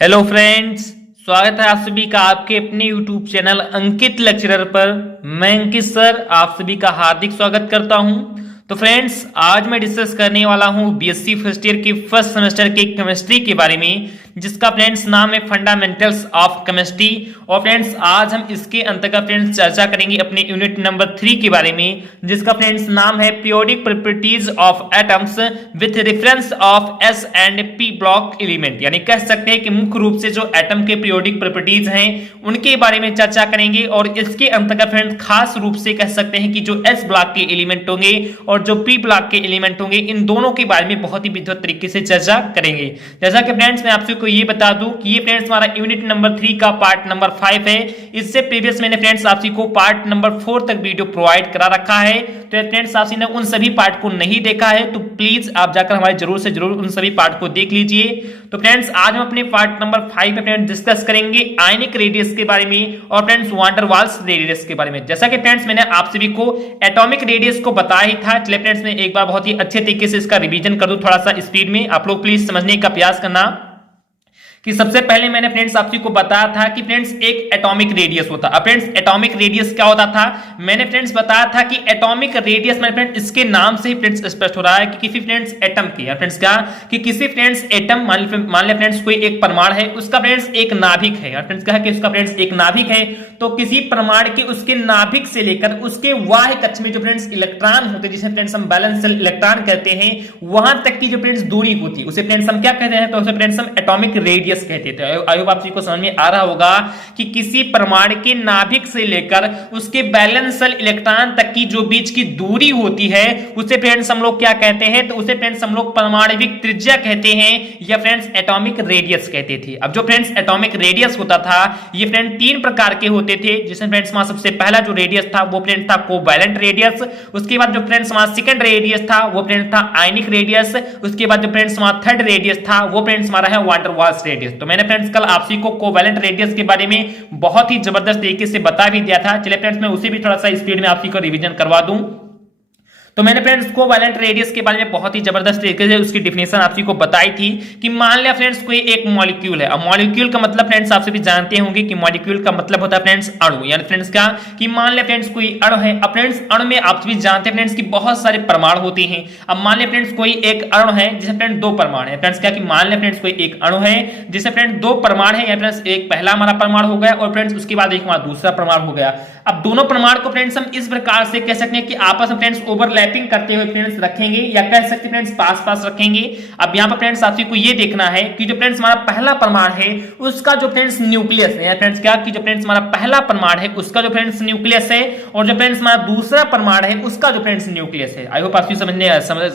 Hello friends, स्वागत है आप सभी का आपके अपने यूट्यूब चैनल अंकित लेक्चरर पर। मैं अंकित सर आप सभी का हार्दिक स्वागत करता हूं। तो फ्रेंड्स, आज मैं डिस्कस करने वाला हूं बीएससी फर्स्ट ईयर के फर्स्ट सेमेस्टर के केमिस्ट्री के बारे में, जिसका फ्रेंड्स नाम है फंडामेंटल्स ऑफ केमिस्ट्री। और फ्रेंड्स, आज हम इसके अंतर्गत फ्रेंड्स चर्चा करेंगे अपने यूनिट नंबर 3 के बारे में, जिसका फ्रेंड्स नाम है periodic properties of atoms with reference of S and P block element. यानी कह सकते हैं कि मुख्य रूप से जो एटम के पीरियोडिक प्रॉपर्टीज हैं उनके बारे में चर्चा करेंगे। और इसके अंतर्गत फ्रेंड्स खास रूप से कह सकते हैं कि जो एस ब्लॉक के एलिमेंट होंगे और जो पी ब्लॉक के एलिमेंट होंगे, इन दोनों के बारे में बहुत ही विधिवत तरीके से चर्चा करेंगे। जैसा कि फ्रेंड्स मैं आपसे को ये बता दूं कि ये फ्रेंड्स हमारा यूनिट नंबर 3 का पार्ट नंबर 5 है। इससे प्रीवियस मैंने फ्रेंड्स आपसी को पार्ट नंबर 4 तक वीडियो प्रोवाइड करा रखा है। तो फ्रेंड्स आपसी ने उन सभी पार्ट को नहीं देखा है तो प्लीज आप जाकर हमारे जरूर से जरूर उन सभी पार्ट को देख लीजिए। तो फ्रेंड्स आज हम अपने पार्ट नंबर 5 में फ्रेंड्स डिस्कस करेंगे आयनिक रेडियस के बारे में और friends van der Waals radius के बारे में। जैसा कि फ्रेंड्स मैंने आप सभी को एटॉमिक रेडियस को बताया ही था, चलिए फ्रेंड्स मैं एक बार बहुत ही अच्छे तरीके से इसका रिवीजन कर दूं थोड़ा सा स्पीड में। आप लोग प्लीज समझने का प्रयास करना कि सबसे पहले मैंने फ्रेंड्स आप को बताया था कि फ्रेंड्स एक एटॉमिक रेडियस होता है। अब फ्रेंड्स एटॉमिक रेडियस क्या होता था, मैंने फ्रेंड्स बताया था कि एटॉमिक रेडियस में फ्रेंड्स इसके नाम से ही फ्रेंड्स स्पष्ट हो रहा है कि किसी फ्रेंड्स एटम की फ्रेंड्स क्या कि किसी फ्रेंड्स एटम मान ले फ्रेंड्स कोई एक परमाणु है, उसका फ्रेंड्स एक नाभिक है फ्रेंड्स क्या है कि उसका फ्रेंड्स एक नाभिक है। तो किसी परमाणु के उसके नाभिक से लेकर उसके बाह्य कक्ष में जो फ्रेंड्स इलेक्ट्रॉन होते हैं, जिसे फ्रेंड्स हम बैलेंस इलेक्ट्रॉन कहते हैं, वहां तक की जो फ्रेंड्स दूरी होती है उसे फ्रेंड्स हम क्या कहते हैं, तो उसे फ्रेंड्स हम एटॉमिक रेडियस कहते थे। आई होप आप को समझ में आ रहा होगा कि किसी परमाणु के नाभिक से लेकर उसके बैलेंस इलेक्ट्रॉन तक की जो बीच की दूरी होती है उसे फ्रेंड्स हम लोग क्या कहते हैं, तो उसे फ्रेंड्स हम लोग परमाणविक त्रिज्या कहते हैं या फ्रेंड्स एटॉमिक रेडियस कहते थे। अब जो फ्रेंड्स एटॉमिक रेडियस होता था ये फ्रेंड 3 प्रकार के होते थे, जिसमें फ्रेंड्स हमारा सबसे पहला जो रेडियस था वो फ्रेंड्स था कोवैलेंट रेडियस। उसके बाद जो फ्रेंड्स हमारा सेकंड रेडियस था वो फ्रेंड्स था आयनिक रेडियस। उसके बाद जो फ्रेंड्स हमारा थर्ड रेडियस था वो फ्रेंड्स हमारा है वान डेर वाल्स रेडियस। तो मैंने फ्रेंड्स कल आपसी को कोवैलेंट रेडियस के बारे में बहुत ही जबरदस्त तरीके से बता भी दिया था। चलिए फ्रेंड्स मैं उसे भी थोड़ा सा स्पीड में आपसी को रिवीजन करवा दूं। तो मैंने फ्रेंड्स कोवैलेंट रेडियस के बारे में बहुत ही जबरदस्त तरीके से उसकी डेफिनेशन आपसी को बताई थी कि मान लिया फ्रेंड्स कोई एक मॉलिक्यूल है। अब मॉलिक्यूल का मतलब फ्रेंड्स आप सभी जानते होंगे कि मॉलिक्यूल का मतलब होता है फ्रेंड्स अणु। यानी फ्रेंड्स क्या कि मान लिया फ्रेंड्स कोई अणु है। अब फ्रेंड्स अणु में आप सभी जानते हैं फ्रेंड्स कि बहुत सारे परमाणु होते हैं। अब मान लिया फ्रेंड्स कोई एक अणु है जिसमें फ्रेंड्स 2 परमाणु है। फ्रेंड्स क्या कि मान लिया फ्रेंड्स कोई एक अणु है जिसमें फ्रेंड्स 2 परमाणु है। फ्रेंड्स एक पहला हमारा परमाणु हो गया और फ्रेंड्स उसके बाद एक हमारा दूसरा परमाणु हो गया। अब दोनों परमाणु को फ्रेंड्स हम इस प्रकार से कह सकते हैं कि आपस में फ्रेंड्स ओवरलैपिंग करते हुए फ्रेंड्स रखेंगे या कह सकते हैं फ्रेंड्स पास पास रखेंगे। अब यहां पर फ्रेंड्स आप को ये देखना है कि जो फ्रेंड्स हमारा पहला परमाणु है उसका जो फ्रेंड्स न्यूक्लियस है, फ्रेंड्स क्या कि जो फ्रेंड्स हमारा पहला परमाणु है उसका जो फ्रेंड्स न्यूक्लियस है और जो फ्रेंड्स हमारा दूसरा परमाणु है उसका जो फ्रेंड्स न्यूक्लियस है। आई होप आप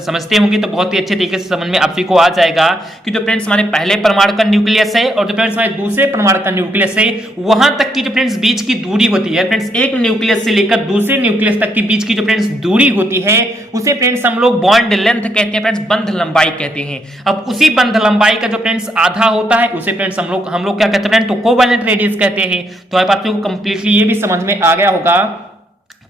समझते होंगे तो बहुत ही अच्छे तरीके से समझ में आप को आ जाएगा कि जो फ्रेंड्स हमारे पहले परमाणु का न्यूक्लियस है और जो फ्रेंड्स हमारे दूसरे परमाणु का न्यूक्लियस है वहां तक की जो फ्रेंड्स बीच की दूरी होती है, फ्रेंड्स एक न्यूक्लियस से लेकर दूसरे न्यूक्लियस तक की बीच की जो फ्रेंड्स दूरी होती है उसे फ्रेंड्स हम लोग बॉन्ड लेंथ कहते हैं, फ्रेंड्स बंध लंबाई कहते हैं। अब उसी बंध लंबाई का जो फ्रेंड्स आधा होता है उसे फ्रेंड्स हम लोग क्या कहते हैं, तो कोवैलेंट रेडियस कहते हैं। तो आप आपको कंप्लीटली ये भी समझ में आ गया होगा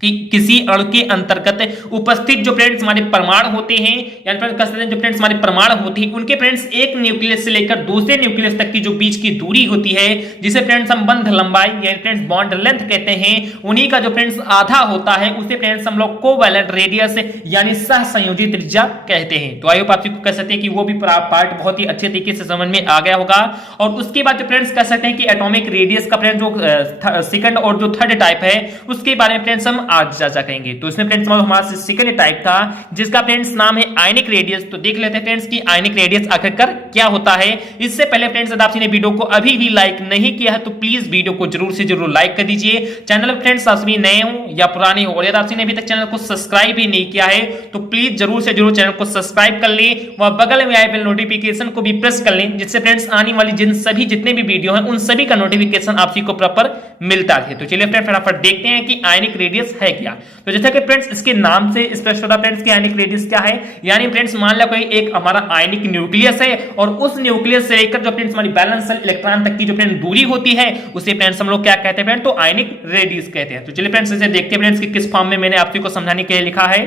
कि किसी अणु के अंतर्गत उपस्थित जो फ्रेंड्स हमारे परमाणु होते हैं या जो फ्रेंड्स हमारे परमाणु होते हैं उनके फ्रेंड्स एक न्यूक्लियस से लेकर दूसरे न्यूक्लियस तक की जो बीच की दूरी होती है जिसे फ्रेंड्स हम बंध लंबाई या फ्रेंड्स बॉन्ड लेंथ कहते हैं, उन्हीं का जो फ्रेंड्स आधा होता है उसे फ्रेंड्स हम लोग कोवैलेंट रेडियस यानी सहसंयोजी त्रिज्या कहते हैं। तो आई होप आप कह सकते हैं कि वो भी पार्ट बहुत ही अच्छे तरीके से समझ में आ गया होगा। और उसके बाद जो फ्रेंड्स कह सकते हैं कि एटॉमिक रेडियस का फ्रेंड्स जो सेकंड और जो थर्ड टाइप है उसके बारे में फ्रेंड्स हम आज चर्चा करेंगे। तो इसमें फ्रेंड्स हमारा सेकंड टाइप था जिसका फ्रेंड्स नाम है आयनिक रेडियस। तो देख लेते हैं फ्रेंड्स कि आयनिक रेडियस आखिरकार क्या होता है। इससे पहले फ्रेंड्स यदि आपने वीडियो को अभी भी लाइक नहीं किया है तो प्लीज वीडियो को जरूर से जरूर लाइक कर दीजिए। चैनल पर फ्रेंड्स आप सभी नए हो या पुराने हो और यदि आपने अभी तक चैनल को सब्सक्राइब ही नहीं किया है तो प्लीज जरूर से जरूर चैनल को सब्सक्राइब कर लें व बगल में आए बेल नोटिफिकेशन को भी प्रेस कर लें, जिससे फ्रेंड्स आने वाली जितने भी वीडियो हैं उन सभी का नोटिफिकेशन आप को प्रॉपर मिलता है। तो चलिए फ्रेंड्स फटाफट देखते हैं कि आयनिक रेडियस है क्या। तो जैसा कि फ्रेंड्स इसके नाम से स्पष्ट होता है फ्रेंड्स कि आयनिक रेडियस क्या है। यानी फ्रेंड्स मान लो कोई एक हमारा आयनिक न्यूक्लियस है और उस न्यूक्लियस से लेकर जो फ्रेंड्स हमारी बैलेंस इलेक्ट्रॉन तक की जो फ्रेंड्स दूरी होती है उसे फ्रेंड्स हम लोग क्या कहते हैं, फ्रेंड्स तो आयनिक रेडियस कहते हैं। तो चलिए फ्रेंड्स इसे देखते हैं फ्रेंड्स कि किस फॉर्म में मैंने आपको समझाने के लिए लिखा है।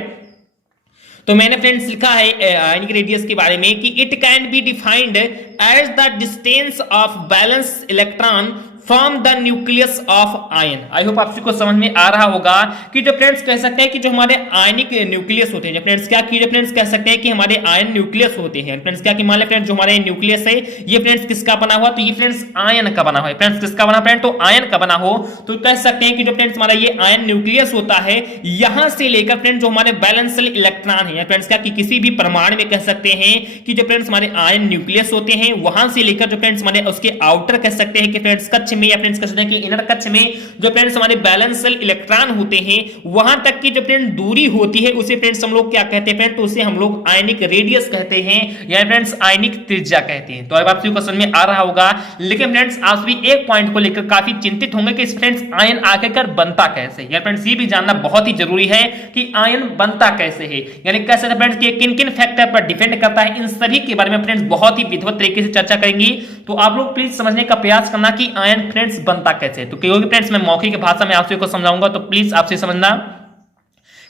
तो मैंने फ्रेंड्स लिखा है आयनिक रेडियस के बारे में कि it can be defined as the distance of balance electron from the nucleus of ion. I hope आप सबको समझ में आ रहा होगा कि जो फ्रेंड्स कह सकते हैं कि जो हमारे आयनिक न्यूक्लियस होते हैं, फ्रेंड्स क्या कि फ्रेंड्स कह सकते हैं कि हमारे आयन न्यूक्लियस होते हैं। फ्रेंड्स क्या कि मान ले फ्रेंड्स जो हमारे न्यूक्लियस है ये फ्रेंड्स किसका बना हुआ, तो ये फ्रेंड्स आयन का बना हुआ है। फ्रेंड्स किसका बना फ्रेंड, तो आयन का बना हो तो कह सकते हैं कि जो फ्रेंड्स हमारा ये आयन न्यूक्लियस होता है यहां से लेकर फ्रेंड्स जो हमारे बैलेंस इलेक्ट्रॉन है, फ्रेंड्स क्या कि किसी भी परमाणु में कह सकते हैं कि जो फ्रेंड्स हमारे आयन न्यूक्लियस होते हैं वहां से लेकर जो फ्रेंड्स हमारे उसके आउटर कह सकते हैं कि फ्रेंड्स कक्ष में या फ्रेंड्स कह सकते हैं कि इनर कक्ष में जो फ्रेंड्स हमारे बैलेंस इलेक्ट्रॉन होते हैं वहां तक की जो फ्रेंड्स दूरी होती है उसे फ्रेंड्स हम लोग क्या कहते हैं फ्रेंड, तो उसे हम लोग आयनिक रेडियस कहते हैं या फ्रेंड्स आयनिक त्रिज्या कहते हैं। तो अब आप सभी को समझ में आ रहा होगा। लेकिन फ्रेंड्स आप सभी एक पॉइंट को लेकर काफी चिंतित होंगे कि फ्रेंड्स आयन आखिरकार बनता कैसे, या फ्रेंड्स ये भी जानना बहुत ही जरूरी है कि आयन बनता कैसे है, यानी कैसे फ्रेंड्स कि किन किन फैक्टर पर डिपेंड करता है। इन सभी के बारे में फ्रेंड्स बहुत ही विधिवत तरीके से चर्चा करेंगे। तो आप लोग प्लीज समझने का प्रयास करना कि आयन फ्रेंड्स बनता कैसे। तो क्योंकि फ्रेंड्स मैं मौखिक भाषा में आपसे को समझाऊंगा तो प्लीज आपसे समझना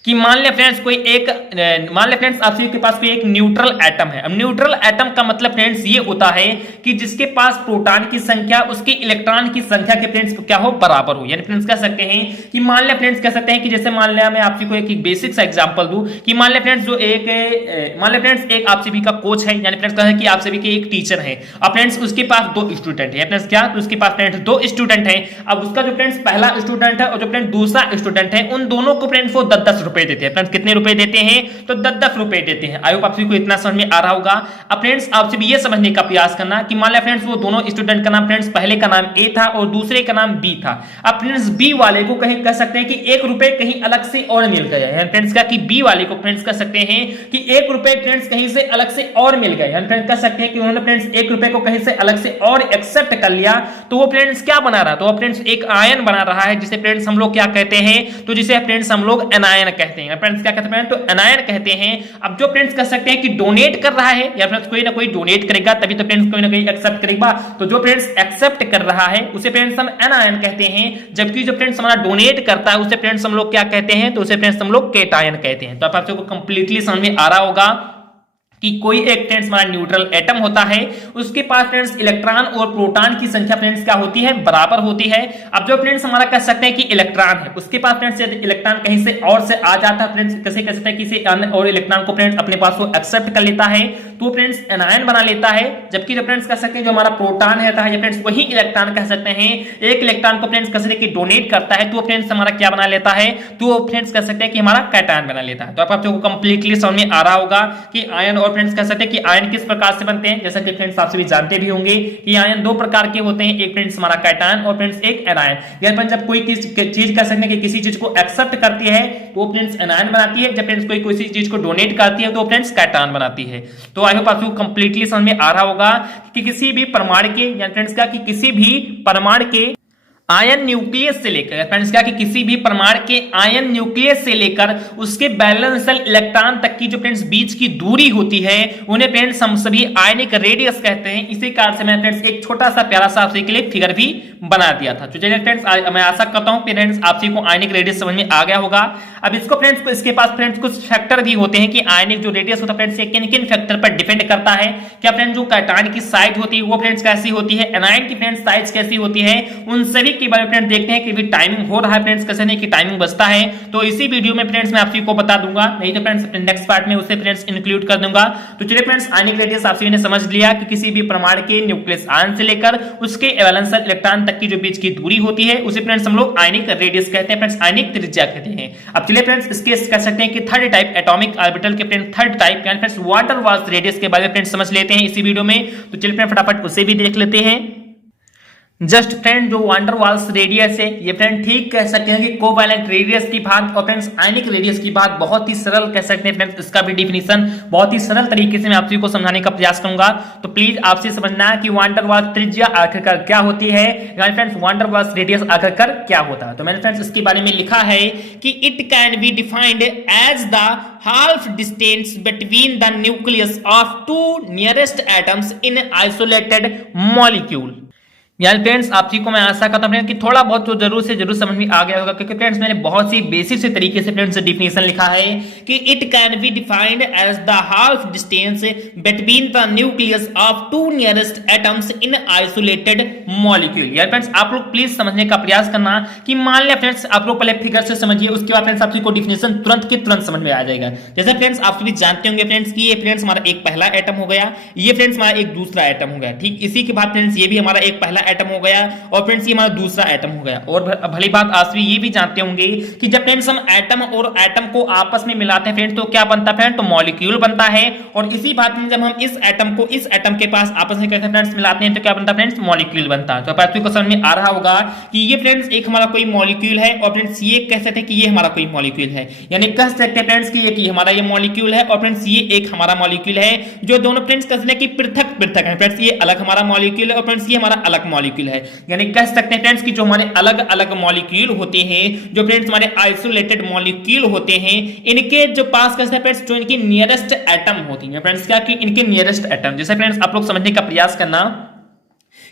कि मान ले फ्रेंड्स आपसे के पास कोई एक न्यूट्रल एटम है। अब न्यूट्रल एटम का मतलब फ्रेंड्स ये होता है कि जिसके पास प्रोटॉन की संख्या उसके इलेक्ट्रॉन की संख्या के फ्रेंड्स क्या हो, बराबर हो। यानी फ्रेंड्स कह सकते हैं कि मान ले फ्रेंड्स कह सकते हैं कि जैसे मान लिया मैं आपसे को एक बेसिक सा एग्जांपल दूं कि मान ले फ्रेंड्स एक आप सभी का कोच है, यानी फ्रेंड्स कहें कि आप सभी के एक टीचर है। अब फ्रेंड्स उसके पास दो स्टूडेंट है, फ्रेंड्स क्या, तो उसके पास फ्रेंड्स दो स्टूडेंट है। अब उसका जो फ्रेंड्स पहला स्टूडेंट है और जो फ्रेंड्स दूसरा स्टूडेंट है उन दोनों को फ्रेंड्स वो 10-10 रुपए देते हैं। फ्रेंड्स कितने रुपए देते हैं, तो 10-10 रुपए देते हैं। आई होप आप सभी को इतना समझ में आ रहा होगा। अब फ्रेंड्स आपसे भी ये समझने का प्रयास करना कि मान लिया फ्रेंड्स वो दोनों स्टूडेंट का नाम फ्रेंड्स पहले का नाम ए था और दूसरे का नाम बी था। अब फ्रेंड्स बी वाले को कहीं कह सकते हैं कि 1 रुपए कहीं अलग से और मिल गया है। फ्रेंड्स क्या कि बी वाले को फ्रेंड्स कह सकते हैं कि 1 रुपए फ्रेंड्स कहीं से अलग से और मिल गए। फ्रेंड्स कह सकते हैं कि उन्होंने फ्रेंड्स 1 रुपए को कहीं से अलग से और एक्सेप्ट कर लिया तो वो फ्रेंड्स क्या बना रहा, तो वो फ्रेंड्स एक आयन बना रहा है जिसे फ्रेंड्स हम लोग क्या कहते हैं, तो जिसे फ्रेंड्स हम लोग एनायन कहते हैं। फ्रेंड्स क्या कहते हैं, तो एनायन कहते हैं। अब जो फ्रेंड्स कह सकते हैं कि डोनेट कर रहा है या फ्रेंड्स कोई ना कोई डोनेट करेगा तभी तो फ्रेंड्स कोई ना कोई एक्सेप्ट करेगा। तो जो फ्रेंड्स एक्सेप्ट कर रहा है उसे फ्रेंड्स हम एनायन कहते हैं, जबकि जो फ्रेंड्स हमारा डोनेट करता है उसे फ्रेंड्स हम लोग क्या कहते हैं, तो उसे फ्रेंड्स हम लोग केटायन कहते हैं। तो आप सबको कंप्लीटली समझ में आ रहा होगा कि कोई एक फ्रेंड्स हमारा न्यूट्रल एटम होता है उसके पास फ्रेंड्स इलेक्ट्रॉन और प्रोटॉन की संख्या फ्रेंड्स क्या होती है, बराबर होती है। अब जो फ्रेंड्स हमारा कह सकते हैं कि इलेक्ट्रॉन है उसके पास फ्रेंड्स इलेक्ट्रॉन कहीं से और से आ जाता है, फ्रेंड्स कैसे कह सकते हैं किसी अन्य और इलेक्ट्रॉन को फ्रेंड्स अपने पास वो एक्सेप्ट कर लेता है तो फ्रेंड्स एनायन बना लेता है। जबकि जो फ्रेंड्स कह सकते हैं जो हमारा प्रोटॉन है या फ्रेंड्स वही इलेक्ट्रॉन कह सकते हैं एक इलेक्ट्रॉन को फ्रेंड्स कह सकते हैं कि डोनेट करता है तो फ्रेंड्स हमारा क्या बना लेता है, तो फ्रेंड्स कह सकते हैं कि हमारा कैटायन बना लेता है। तो आप सबको कंप्लीटली समझ में आ रहा होगा कि आयन और फ्रेंड्स कह सकते हैं कि आयन किस प्रकार से बनते हैं। जैसा कि फ्रेंड्स आप सभी जानते भी होंगे कि आयन दो प्रकार के होते हैं, एक फ्रेंड्स हमारा कैटायन और फ्रेंड्स एक एनायन। यानी जब कोई चीज कह सकते हैं कि किसी चीज को एक्सेप्ट करती है तो फ्रेंड्स एनायन बनाती है, जब फ्रेंड्स कोई किसी चीज को डोनेट करती है तो फ्रेंड्स कैटायन बनाती है। तो आई होप आपको कंप्लीटली समझ में आ रहा होगा कि किसी भी परमाणु के या फ्रेंड्स क्या कि किसी भी परमाणु के आयन न्यूक्लियस से लेकर फ्रेंड्स क्या कि किसी भी परमाणु के आयन न्यूक्लियस से लेकर उसके बैलेंस इलेक्ट्रॉन तक की जो फ्रेंड्स बीच की दूरी होती है उन्हें फ्रेंड्स हम सभी आयनिक रेडियस कहते हैं। इसी कारण से मैंने फ्रेंड्स एक छोटा सा प्यारा सा आपसे के लिए फिगर भी बना दिया था। तो चलिए फ्रेंड्स मैं आशा करता हूं फ्रेंड्स आप सभी को आयनिक रेडियस समझ में आ गया होगा। अब इसको फ्रेंड्स को इसके पास फ्रेंड्स कुछ फैक्टर भी होते हैं कि आयनिक जो रेडियस होता है फ्रेंड्स किन किन फैक्टर पर डिपेंड करता है। क्या फ्रेंड्स जो कैटायन की साइज होती है वो फ्रेंड्स कैसी होती है, एनायन की फ्रेंड्स साइज कैसी होती है, उन सभी के बारे में फ्रेंड्स देखते हैं कि भी टाइमिंग हो रहा है फ्रेंड्स कैसे नहीं कि टाइमिंग बचता है तो इसी वीडियो में फ्रेंड्स मैं आप सभी को बता दूंगा, नहीं तो फ्रेंड्स नेक्स्ट पार्ट में उसे फ्रेंड्स इंक्लूड कर दूंगा। तो चलिए फ्रेंड्स आयनिक रेडियस आप सभी ने समझ लिया कि किसी भी परमाणु के न्यूक्लियस आयन से लेकर उसके वैलेंस इलेक्ट्रॉन तक की जो बीच की दूरी होती है उसे फ्रेंड्स हम लोग आयनिक रेडियस कहते हैं, फ्रेंड्स आयनिक त्रिज्या कहते हैं। अब चलिए फ्रेंड्स इसके कह सकते हैं कि थर्ड टाइप एटॉमिक ऑर्बिटल के फ्रेंड्स थर्ड टाइप यानी फ्रेंड्स वान डर वाल्स रेडियस के बारे में फ्रेंड्स समझ लेते हैं इसी वीडियो में। तो चलिए फ्रेंड्स फटाफट उसे भी देख लेते हैं। जस्ट फ्रेंड जो वान डर वाल्स रेडियस है ये फ्रेंड ठीक कह सकते हैं कि कोवैलेंट रेडियस की बात और फ्रेंड्स आयनिक रेडियस की बात बहुत ही सरल कह सकते हैं फ्रेंड्स। इसका भी डिफिनीशन बहुत ही सरल तरीके से मैं आप सभी को समझाने का प्रयास करूंगा। तो प्लीज आपसे समझना कि वान डर वाल्स त्रिज्या आखिरकार क्या होती है, यानी फ्रेंड्स वान डर वाल्स रेडियस आखिरकार क्या होता है। तो मैंने फ्रेंड्स इसके बारे में लिखा है कि it can be defined as the half distance between the nucleus of two nearest atoms in isolated molecule। यार फ्रेंड्स आप जी को मैं आशा करता हूं कि थोड़ा बहुत तो जरूर से जरूर समझ में आ गया होगा, क्योंकि फ्रेंड्स मैंने बहुत सी बेसिक से तरीके से फ्रेंड्स डिफिनेशन लिखा है कि it can be defined as the half distance between the nucleus of two nearest atoms in isolated molecule. यार फ्रेंड्स आप लोग प्लीज समझने का प्रयास करना कि मान लिया फ्रेंड्स आप लोग पहले फिगर से समझिए, उसके बाद फ्रेंड्स आप जी को डिफिनेशन तुरंत के तुरंत समझ में आ जाएगा। जैसे फ्रेंड्स आप सभी जानते होंगे फ्रेंड्स कि ये फ्रेंड्स हमारा एक पहला एटम हो गया, ये फ्रेंड्स हमारा एक दूसरा एटम हो गया, ठीक। इसी के बाद फ्रेंड्स ये भी हमारा एक पहला एटम हो गया और फ्रेंड्स ये हमारा दूसरा एटम हो गया। और भली बात आप सभी ये भी जानते होंगे कि जब फ्रेंड्स हम एटम और एटम को आपस में मिलाते हैं फ्रेंड्स तो क्या बनता है फ्रेंड्स, तो मॉलिक्यूल बनता है। और इसी बात में जब हम इस एटम को इस एटम के पास आपस में कैसे फ्रेंड्स मिलाते हैं तो क्या बनता है फ्रेंड्स, मॉलिक्यूल बनता है। तो आप सभी को समझ में आ रहा होगा कि ये फ्रेंड्स एक हमारा कोई मॉलिक्यूल है और फ्रेंड्स ये कह सकते हैं कि ये हमारा कोई मॉलिक्यूल है, यानी कह सकते हैं फ्रेंड्स कि ये हमारा ये मॉलिक्यूल है और फ्रेंड्स ये एक हमारा मॉलिक्यूल है, जो दोनों फ्रेंड्स कह सकते हैं कि पृथक पृथक है। फ्रेंड्स ये अलग हमारा मॉलिक्यूल है और फ्रेंड्स ये हमारा अलग मॉलिक्यूल है, यानी कह सकते हैं फ्रेंड्स कि जो हमारे अलग अलग मॉलिक्यूल होते हैं, जो फ्रेंड्स हमारे आइसोलेटेड मॉलिक्यूल होते हैं, इनके जो पास कैसे फ्रेंड्स जो इनकी नियरेस्ट एटम होती है फ्रेंड्स, क्या कि इनके नियरेस्ट एटम। जैसे फ्रेंड्स आप लोग समझने का प्रयास करना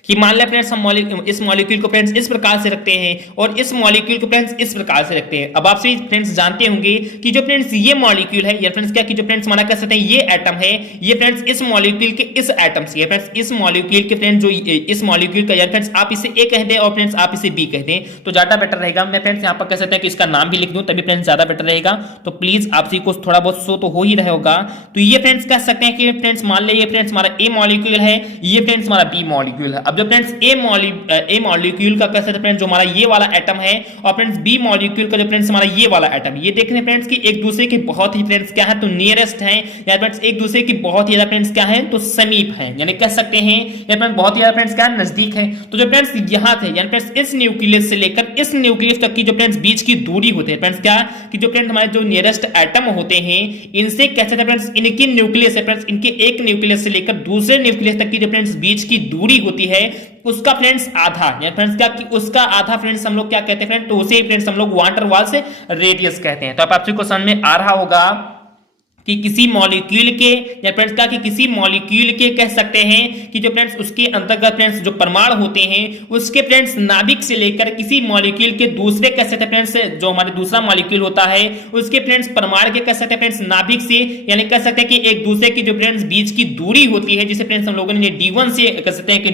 कि मान लिया फ्रेंड्स हम इस मॉलिक्यूल को फ्रेंड्स इस प्रकार से रखते हैं और इस मॉलिक्यूल को फ्रेंड्स इस प्रकार से रखते हैं। अब आप सभी फ्रेंड्स जानते होंगे कि जो फ्रेंड्स ये मॉलिक्यूल है या फ्रेंड्स क्या कि जो फ्रेंड्स हमारा कह सकते हैं ये एटम है, ये फ्रेंड्स इस मॉलिक्यूल के इस एटम से फ्रेंड्स इस मॉलिक्यूल के फ्रेंड्स जो इस मॉलिक्यूल का यार फ्रेंड्स आप इसे ए कह दें और फ्रेंड्स आप इसे बी कह दें तो ज्यादा बेटर रहेगा। मैं फ्रेंड्स यहाँ पर कह सकते हैं कि इसका नाम भी लिख दूं तभी फ्रेंड्स ज्यादा बेटर रहेगा। तो प्लीज आप सभी को थोड़ा बहुत शो तो हो ही रहा होगा। तो ये फ्रेंड्स कह सकते हैं कि फ्रेंड्स मान लीजिए ये फ्रेंड्स हमारा ए मॉलिक्यूल है, ये फ्रेंड्स हमारा बी मॉलिक्यूल है। अब जो फ्रेंड्स ए मॉलिक्यूल का कह सकते हैं फ्रेंड्स जो हमारा ये वाला एटम है और फ्रेंड्स बी मॉलिक्यूल का जो फ्रेंड्स हमारा ये वाला एटम, ये देख रहे हैं फ्रेंड्स कि एक दूसरे के बहुत ही फ्रेंड्स क्या है तो नियरेस्ट हैं, या फ्रेंड्स एक दूसरे की बहुत ही ज्यादा फ्रेंड्स क्या है तो समीप है, यानी कह सकते हैं या फ्रेंड्स बहुत ही ज्यादा फ्रेंड्स क्या है नजदीक है। तो जो फ्रेंड्स यहां थे यानी फ्रेंड्स इस न्यूक्लियस से लेकर इस न्यूक्लियस तक की जो फ्रेंड्स बीच की दूरी होती है फ्रेंड्स क्या कि जो फ्रेंड्स हमारे जो नियरेस्ट एटम होते हैं इनसे कह सकते हैं फ्रेंड्स इनकी न्यूक्लियस है फ्रेंड्स इनके एक न्यूक्लियस से लेकर दूसरे न्यूक्लियस तक की जो फ्रेंड्स बीच की दूरी होती है उसका फ्रेंड्स आधा या फ्रेंड्स क्या कि उसका आधा फ्रेंड्स हम लोग क्या कहते हैं फ्रेंड्स, तो उसे फ्रेंड्स हम लोग वान डर वाल्स रेडियस कहते हैं। तो आप सभी को समझ में आ रहा होगा कि किसी मॉलिक्यूल के या फ्रेंड्स क्या कि किसी मॉलिक्यूल के कह सकते हैं कि जो फ्रेंड्स उसके अंतर्गत फ्रेंड्स जो परमाणु होते हैं उसके फ्रेंड्स नाभिक से लेकर किसी मॉलिक्यूल के दूसरे कह सकते हैं फ्रेंड्स जो हमारे दूसरा मॉलिक्यूल होता है उसके फ्रेंड्स परमाणु के कह सकते हैं फ्रेंड्स नाभिक से यानी कह सकते हैं कि एक दूसरे की जो फ्रेंड्स बीच की दूरी होती है जिसे फ्रेंड्स हम लोगों ने D1 से कह सकते हैं कि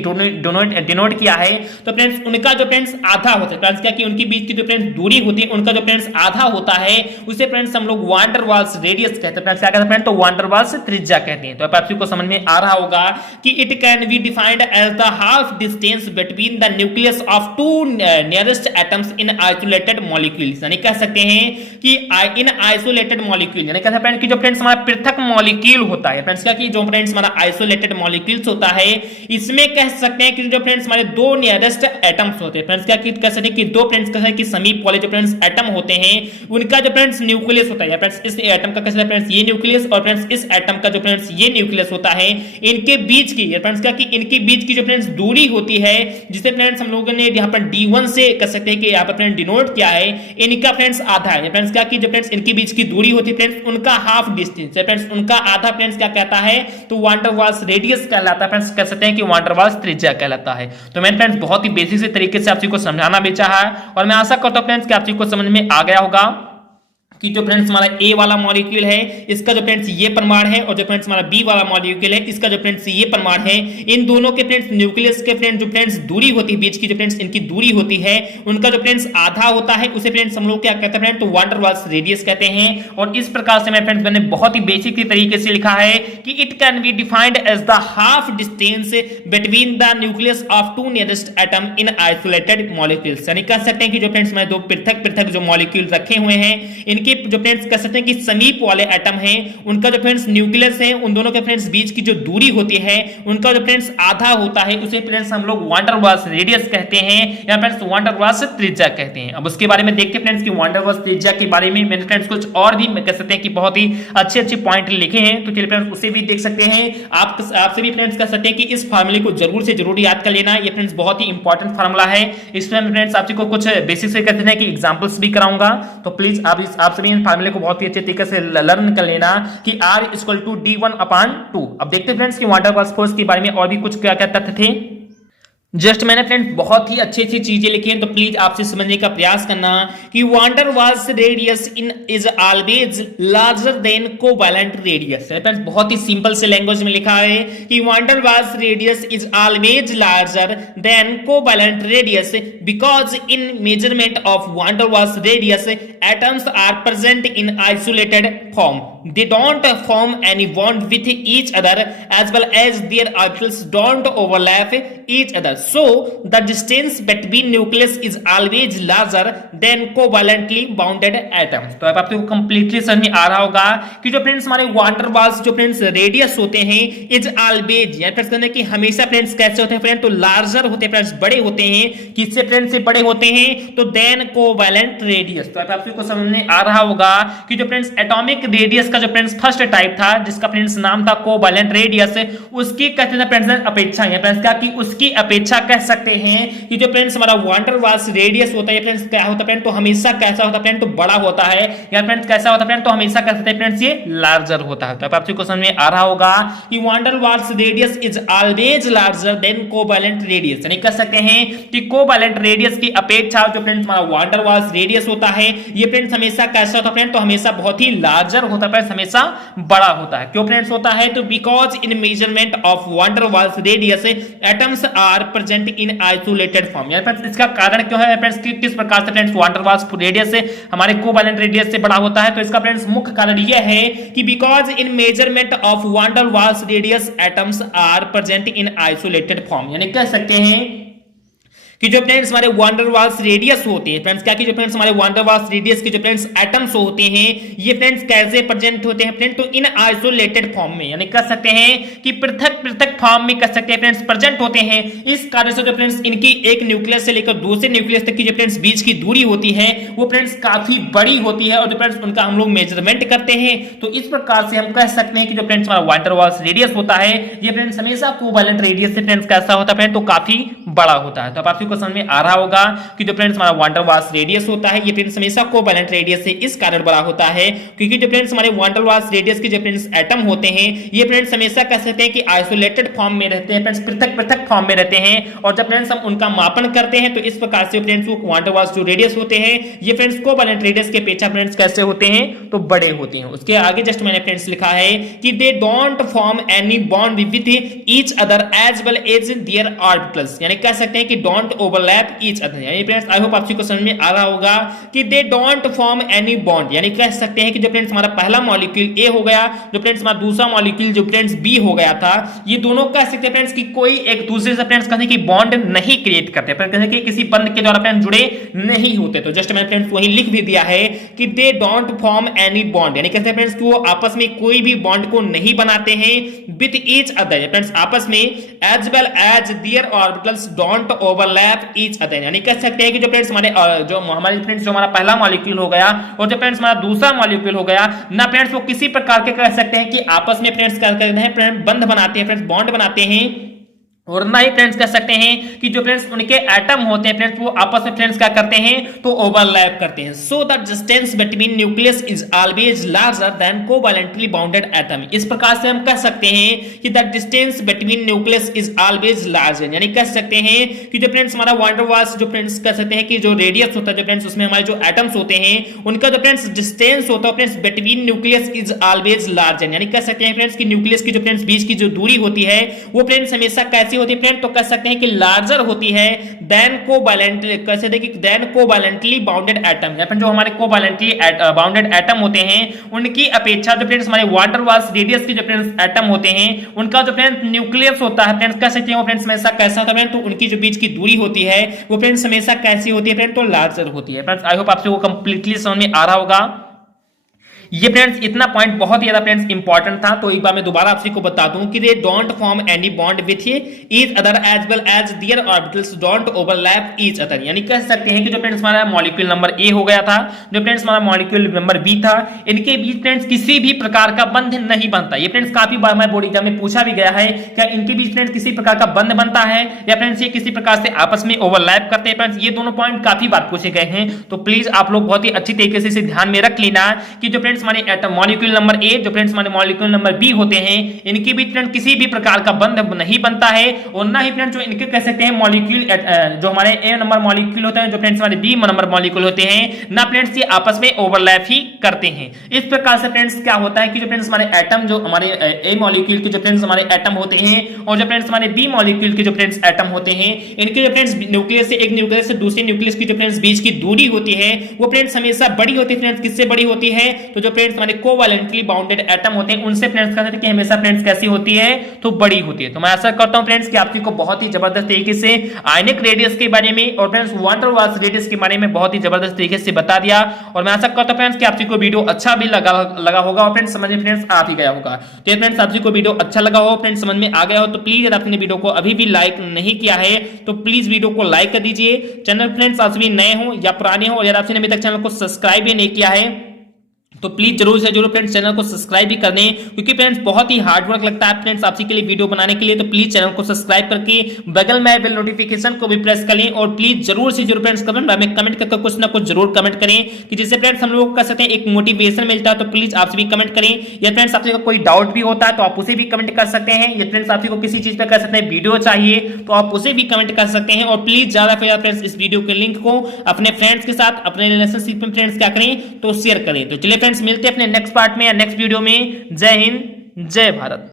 डिनोट किया है। तो फ्रेंड्स उनका जो फ्रेंड्स आधा होता है फ्रेंड्स क्या कि उनकी बीच की जो फ्रेंड्स दूरी होती है उनका जो फ्रेंड्स आधा होता है उसे फ्रेंड्स हम लोग वान डर वाल्स रेडियस कहते हैं। क्या कहते हैं फ्रेंड, तो वान डर वाल्स त्रिज्या कहते हैं। तो आप सभी को समझ में आ रहा होगा कि it can be defined as the half distance between the nucleus of two nearest atoms in isolated molecules, यानी कह सकते हैं कि इन आइसोलेटेड मॉलिक्यूल यानी कहते हैं कि जो फ्रेंड्स हमारा पृथक मॉलिक्यूल होता है फ्रेंड्स क्या कि जो फ्रेंड्स हमारा आइसोलेटेड मॉलिक्यूल्स होता है इसमें कह सकते हैं कि जो फ्रेंड्स हमारे दो नियरेस्ट एटम्स होते हैं फ्रेंड्स क्या कि कह सकते हैं कि दो फ्रेंड्स कह कि समीप वाले जो फ्रेंड्स एटम होते हैं उनका जो फ्रेंड्स न्यूक्लियस होता है फ्रेंड्स इस एटम का कैसे फ्रेंड्स ये न्यूक्लियस और फ्रेंड्स इस एटम का जो फ्रेंड्स ये न्यूक्लियस होता है इनके बीच की फ्रेंड्स क्या कि इनके बीच की जो फ्रेंड्स दूरी होती है जिसे फ्रेंड्स हम लोगों ने यहां पर D1 से कह सकते हैं कि यहां पर फ्रेंड्स डिनोट किया है इनका फ्रेंड्स आधा है फ्रेंड्स क्या कि जो फ्रेंड्स इनके बीच की दूरी होती है फ्रेंड्स उनका हाफ डिस्टेंस है फ्रेंड्स उनका आधा फ्रेंड्स क्या कहता है तो वान डर वाल्स रेडियस कहलाता है फ्रेंड्स कह सकते हैं कि वान डर वाल्स त्रिज्या कहलाता है। तो मैंने फ्रेंड्स बहुत ही बेसिक से तरीके से आप सभी को समझाना भी चाहा है और मैं आशा करता हूं फ्रेंड्स कि आप सभी को समझ में आ गया होगा कि जो फ्रेंड्स हमारा ए वाला मॉलिक्यूल है इसका जो फ्रेंड्स ये परमाणु है और जो फ्रेंड्स हमारा बी वाला मॉलिक्यूल है इसका जो फ्रेंड्स ये परमाणु है इन दोनों के फ्रेंड्स न्यूक्लियस के फ्रेंड्स जो फ्रेंड्स दूरी होती है बीच की जो फ्रेंड्स इनकी दूरी होती है उनका जो फ्रेंड्स आधा होता है उसे फ्रेंड्स हम लोग क्या कहते हैं फ्रेंड्स तो वान डर वाल्स रेडियस कहते हैं। और इस प्रकार से मैं फ्रेंड्स मैंने बहुत ही बेसिक तरीके से लिखा है कि it can be defined as the half distance between the nucleus of two nearest atom in isolated molecules, यानी कह सकते हैं कि जो फ्रेंड्स मैं दो पृथक पृथक जो मॉलिक्यूल रखे हुए हैं इनके जो फ्रेंड्स कह सकते हैं कि समीप वाले एटम हैं उनका जो फ्रेंड्स न्यूक्लियस है उन दोनों के फ्रेंड्स बीच की जो दूरी होती है उनका जो फ्रेंड्स आधा होता है उसे फ्रेंड्स हम लोग वान डर वाल्स रेडियस कहते हैं या फ्रेंड्स वान डर वाल्स त्रिज्या कहते हैं। अब उसके बारे में देखते हैं फ्रेंड्स कि वान डर वाल्स त्रिज्या के बारे में मैंने फ्रेंड्स कुछ और भी कह सकते हैं कि बहुत ही अच्छे पॉइंट लिखे हैं तो चलिए फ्रेंड्स उसे भी देख सकते हैं। आपसे भी फ्रेंड्स कह सकते हैं कि इस फार्मूले को जरूर से जरूर याद कर लेना, ये फ्रेंड्स बहुत ही इंपॉर्टेंट फार्मूला है। इसमें फ्रेंड्स आपको कुछ बेसिक से कहते हैं कि एग्जांपल्स भी कराऊंगा तो प्लीज आप सभी इन फार्मूले को बहुत ही अच्छे तरीके से लर्न कर लेना कि R = D1/2। अब देखते हैं फ्रेंड्स कि वान डर वाल्स फोर्स के बारे में और भी कुछ क्या क्या तथ्य थे। जस्ट मैंने फ्रेंड्स बहुत ही अच्छी अच्छी चीजें लिखी हैं, तो प्लीज आपसे समझने का प्रयास करना कि van der Waals radius in is always larger than covalent radius. Friends बहुत ही सिंपल से लैंग्वेज में लिखा है कि van der Waals radius is always larger than covalent radius because in measurement of van der Waals radius atoms are present in isolated form, they don't form any bond with each other as well as their orbitals don't overlap each other, so the distance between nucleus is always larger than covalently bounded atoms। तो अब आपको completely समझ में आ रहा होगा कि जो फ्रेंड्स हमारे वाटर बॉल्स जो फ्रेंड्स रेडियस होते हैं इज ऑलवेज, यानी फ्रेंड्स कहते हैं कि हमेशा फ्रेंड्स कैसे होते हैं फ्रेंड, तो लार्जर होते हैं फ्रेंड्स, बड़े होते हैं, किससे फ्रेंड्स से बड़े होते हैं, तो देन कोवैलेंट रेडियस। तो अब आपको समझ में आ रहा होगा कि जो फ्रेंड्स एटॉमिक रेडियस का जो फ्रेंड्स फर्स्ट टाइप था जिसका फ्रेंड्स नाम था कोवैलेंट रेडियस, उसकी कहते हैं फ्रेंड्स अपेक्षा, या फ्रेंड्स क्या कि उसकी अपेक्षा कह सकते हैं कि जो फ्रेंड्स हमारा वाटर वाल्स रेडियस होता है फ्रेंड्स क्या होता है फ्रेंड, तो हमेशा कैसा होता है फ्रेंड, तो बड़ा होता है, या फ्रेंड्स कैसा होता है फ्रेंड, तो हमेशा कह सकते हैं फ्रेंड्स ये लार्जर होता है। तो अब आपको समझ में आ रहा होगा कि van der Waals radius is always larger than covalent radius, यानी कह सकते हैं कि कोवैलेंट रेडियस की अपेक्षा जो फ्रेंड्स हमारा वाटर वाल्स रेडियस होता है ये फ्रेंड्स हमेशा कैसा होता है फ्रेंड, तो हमेशा बहुत ही लार्जर होता है, हमेशा बड़ा होता है। क्यों फ्रेंड्स होता है, तो because in measurement of van der Waals radius atoms are present in isolated form, यानी फ्रेंड्स इसका कारण क्यों है फ्रेंड्स, किस प्रकार से फ्रेंड्स वाटर वाल्स रेडियस से हमारे कोवैलेंट रेडियस से बड़ा होता है, तो इसका फ्रेंड्स मुख्य कारण यह है कि because in measurement of van der Waals radius atoms are present in isolated form, यानी कह सकते हैं कि जो फ्रेंड्स हमारे वांडर वाल्स रेडियस होते हैं फ्रेंड्स क्या कि जो फ्रेंड्स हमारे वांडर वाल्स रेडियस के जो फ्रेंड्स एटम्स होते हैं ये फ्रेंड्स कैसे प्रेजेंट होते हैं फ्रेंड, तो इन आइसोलेटेड फॉर्म में, यानी कह सकते हैं कि पृथक पृथक फॉर्म में कह सकते हैं फ्रेंड्स प्रेजेंट होते हैं। इस कारण से जो फ्रेंड्स इनकी एक न्यूक्लियस से लेकर दूसरे न्यूक्लियस तक की जो फ्रेंड्स बीच की दूरी होती है वो फ्रेंड्स काफी बड़ी होती है, और जो फ्रेंड्स उनका हम लोग मेजरमेंट करते हैं, तो इस प्रकार से हम कह सकते हैं कि जो फ्रेंड्स हमारा वांडर वाल्स रेडियस होता है ये फ्रेंड्स हमेशा कोवैलेंट रेडियस से फ्रेंड्स कैसा होता है फ्रेंड, तो काफी बड़ा होता है। तो आप समझ में आ रहा होगा कि जो फ्रेंड्स हमारा वांडर वाल्स रेडियस होता है ये फ्रेंड्स हमेशा कोवैलेंट रेडियस से इस कारण बड़ा होता है क्योंकि जो फ्रेंड्स हमारे वांडर वाल्स रेडियस के जो फ्रेंड्स एटम होते हैं ये फ्रेंड्स हमेशा कह सकते हैं कि आइसोलेटेड फॉर्म में रहते हैं फ्रेंड्स, पृथक पृथक फॉर्म में रहते हैं, और जब फ्रेंड्स हम उनका मापन करते हैं तो इस प्रकार से फ्रेंड्स वो वांडर वाल्स जो रेडियस होते हैं ये फ्रेंड्स कोवैलेंट रेडियस के अपेक्षा फ्रेंड्स कैसे होते हैं, तो बड़े होते हैं। उसके आगे जस्ट मैंने फ्रेंड्स लिखा है कि they don't form any bond with each other as well as their orbitals, यानी कह सकते हैं कि डोंट ओवरलैप ईच अदर, यानी फ्रेंड्स आई होप आपको समझ में आ रहा होगा कि they don't form any bond, यानी कह सकते हैं कि जो फ्रेंड्स हमारा पहला मॉलिक्यूल ए हो गया, जो फ्रेंड्स हमारा दूसरा मॉलिक्यूल जो फ्रेंड्स बी हो गया था, ये दोनों कह सकते हैं फ्रेंड्स कि कोई एक दूसरे से फ्रेंड्स कहते हैं कि बॉन्ड नहीं क्रिएट करते, कहते हैं कि किसी बंध के द्वारा फ्रेंड्स जुड़े नहीं होते। तो जस्ट मैंने फ्रेंड्स वही लिख भी दिया है कि they don't form any bond, यानी कहते हैं फ्रेंड्स कि वो आपस में कोई भी बॉन्ड को नहीं बनाते हैं विद ईच अदर, फ्रेंड्स आपस में, as well as their orbitals don't overlap each other, यानी कह सकते हैं कि जो फ्रेंड्स हमारे फ्रेंड्स जो हमारा पहला मॉलिक्यूल हो गया और जो फ्रेंड्स हमारा दूसरा मॉलिक्यूल हो गया ना फ्रेंड्स वो किसी प्रकार के कह सकते हैं कि आपस में फ्रेंड्स क्या करते हैं फ्रेंड्स बंध बनाते हैं, फ्रेंड्स बॉन्ड बनाते हैं, और ना ही फ्रेंड्स कह सकते हैं कि जो फ्रेंड्स उनके एटम होते हैं फ्रेंड्स वो आपस में फ्रेंड्स क्या करते हैं, तो ओवरलैप करते हैं। So the distance between nucleus is always larger then covalently bounded atom, इस प्रकार से हम कह सकते हैं कि the distance between nucleus is always larger, यानी कह सकते हैं कि जो फ्रेंड्स हमारा वांडर वाल्स जो फ्रेंड्स कह सकते हैं कि जो रेडियस होता है जो फ्रेंड्स उसमें हमारे जो एटम्स होते हैं उनका जो फ्रेंड्स डिस्टेंस होता है friends between nucleus is always larger, यानी कह सकते हैं फ्रेंड्स कि न्यूक्लियस की जो फ्रेंड्स बीच की जो दूरी होती है वो फ्रेंड्स हमेशा कैसी होती है फ्रेंड, तो कह सकते हैं कि लार्जर होती है देन कोवैलेंटली, कह सकते हैं कि देन कोवैलेंटली बाउंडेड एटम, या फिर जो हमारे कोवैलेंटली बाउंडेड एटम होते हैं उनकी अपेक्षा जो फ्रेंड्स हमारे वाटर वाल्स रेडियस के जो फ्रेंड्स एटम होते हैं उनका जो फ्रेंड्स न्यूक्लियस होता है फ्रेंड्स कह सकते हैं वो फ्रेंड्स हमेशा कैसा होता है, तो उनकी जो बीच की दूरी होती है वो फ्रेंड्स हमेशा कैसी होती है फ्रेंड, तो लार्जर होती है। फ्रेंड्स आई होप आपसे वो कंप्लीटली समझ में आ रहा होगा। ये फ्रेंड्स इतना पॉइंट बहुत ही ज्यादा फ्रेंड्स इंपॉर्टेंट था, तो एक बार मैं दोबारा आपसे को बता दूं कि they don't form any bond with each other as well as their orbitals don't overlap each other, यानी कह सकते हैं कि जो फ्रेंड्स हमारा मॉलिक्यूल नंबर ए हो गया था, जो फ्रेंड्स हमारा मॉलिक्यूल नंबर बी था, इनके बीच फ्रेंड्स किसी भी प्रकार का बंध नहीं बनता। ये फ्रेंड्स काफी बार हमारे बोर्ड एग्जाम में पूछा भी गया है, क्या इनके बीच फ्रेंड्स किसी प्रकार का बंध बनता है या फ्रेंड्स ये किसी प्रकार से आपस में ओवरलैप करते हैं। फ्रेंड्स ये दोनों पॉइंट काफी बार पूछे गए हैं, तो प्लीज आप लोग बहुत ही अच्छी तरीके से इसे ध्यान में रख लेना कि जो फ्रेंड्स हमारे एटम मॉलिक्यूल नंबर ए, जो फ्रेंड्स हमारे मॉलिक्यूल नंबर बी होते हैं, इनके बीच फ्रेंड किसी भी प्रकार का बंध नहीं बनता है, और ना ही फ्रेंड्स जो इनके कह सकते हैं मॉलिक्यूल, जो हमारे ए नंबर मॉलिक्यूल होते हैं, जो फ्रेंड्स हमारे बी नंबर मॉलिक्यूल होते हैं, ना फ्रेंड्स ये आपस में ओवरलैप ही करते हैं। इस प्रकार से फ्रेंड्स क्या होता है कि जो फ्रेंड्स हमारे एटम, जो हमारे ए मॉलिक्यूल के जो फ्रेंड्स हमारे एटम होते हैं, और जो फ्रेंड्स हमारे बी मॉलिक्यूल के जो फ्रेंड्स एटम होते हैं, इनके जो फ्रेंड्स न्यूक्लियस से, एक न्यूक्लियस से दूसरे न्यूक्लियस की जो फ्रेंड्स बीच की दूरी होती है, वो फ्रेंड्स हमेशा बड़ी होती है। फ्रेंड्स किससे बड़ी होती है? तो जो फ्रेंड्स हमारे कोवैलेंटली बाउंडेड एटम होते हैं, उनसे फ्रेंड्स कहते हैं कि हमेशा फ्रेंड्स कैसी होती है? तो बड़ी होती है। तो मैं आशा करता हूं फ्रेंड्स कि आप को बहुत ही जबरदस्त तरीके से आयनिक रेडियस के बारे में और friends van der Waals radius के बारे में बहुत ही जबरदस्त तरीके से बता दिया, और मैं आशा करता हूं फ्रेंड्स कि आप को वीडियो अच्छा भी लगा होगा, और फ्रेंड्स समझ में फ्रेंड्स आ भी गया होगा। तो फ्रेंड्स आप को वीडियो अच्छा लगा हो, फ्रेंड्स समझ में आ गया हो, तो प्लीज अगर आपने वीडियो को अभी भी लाइक नहीं किया है तो प्लीज वीडियो को लाइक कर दीजिए। चैनल फ्रेंड्स आप सभी नए हो या पुराने हो, और आपने अभी तक चैनल को सब्सक्राइब भी नहीं किया है तो प्लीज जरूर से जरूर फ्रेंड्स चैनल को सब्सक्राइब भी कर दें, क्योंकि फ्रेंड्स बहुत ही हार्ड वर्क लगता है फ्रेंड्स आपसी के लिए वीडियो बनाने के लिए। तो प्लीज चैनल को सब्सक्राइब करके बगल में बेल नोटिफिकेशन को भी प्रेस कर लें, और प्लीज जरूर से जरूर फ्रेंड्स कमेंट करके कुछ ना कुछ जरूर कमेंट करें, कि जिससे फ्रेंड्स हम लोग कर सकें एक मोटिवेशन मिलता है। तो प्लीज आपसे भी कमेंट करें, या फ्रेंड्स आपसे कोई डाउट भी होता है तो आप उसे भी कमेंट कर सकते हैं, या फ्रेंड्स आपको किसी चीज पर कर सकते हैं वीडियो चाहिए तो आप उसे भी कमेंट कर सकते हैं। और प्लीज ज्यादा से ज्यादा फ्रेंड्स इस वीडियो के लिंक को अपने फ्रेंड्स के साथ, अपने रिलेशनशिप में फ्रेंड्स क्या करें तो शेयर करें। तो चलिए फ्रेंड्स मिलते हैं अपने नेक्स्ट पार्ट में या नेक्स्ट वीडियो में। जय हिंद, जय भारत।